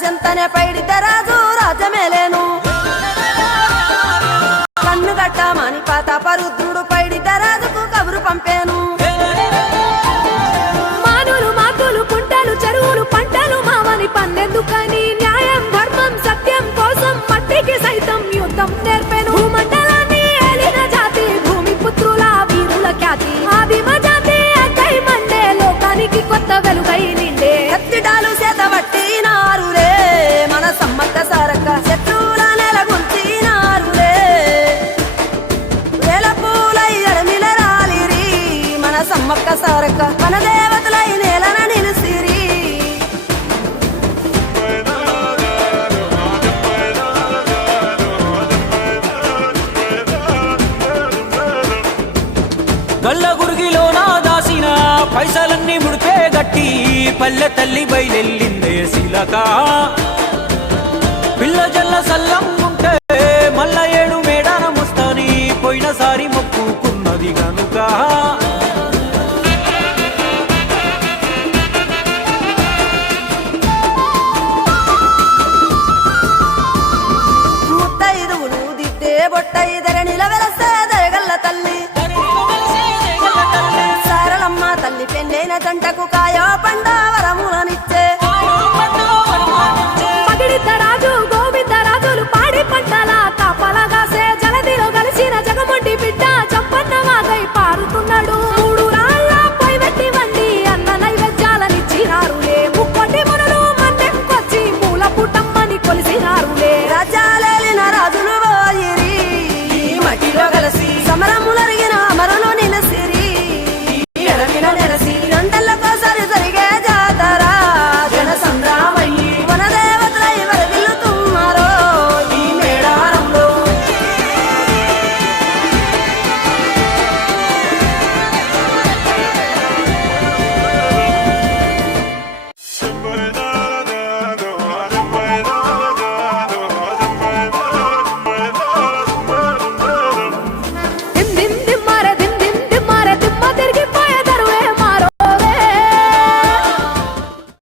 చెంతనే పైడితే రాజు రాజమేలేను కన్ను గట్టమని పాతాపరుద్రుడు పైడితే రాజుకు కబురు పంపేను మానులు మాకులు కుంటలు చెరువులు పంటలు మావని పన్నెందుకని న్యాయం ధర్మం సత్యం కోసం మట్టికి సైతం యుద్ధం నేర్పెను భూమండలాన్ని ఏలిన జాతి భూమి పుత్రుల వీరుల ఖ్యాతి ఆదిమ జాతి అక్కై మండే లోకానికి కొత్త వెలుగై నిండే కత్తిడాలు చేతబట్టి నారులే మన సమ్మక్క సారక్క శత్రువుల నెలగొంచినారులే వేల పూలై అడమిల రాలిరి మన సమ్మక్క సారక్క మన దేవతలై నేలన నిలిసిరి గల్ల గురిగిలోన దాసిన పైసలన్నీ ముడిపే గట్టి పల్లె తల్లి బయలెల్లిందే శిలక పిల్ల జల్ల సల్లంగుంటే మల్ల 7 మేడాన ముస్తాని పోయినసారి మొక్కుకున్నది గనుక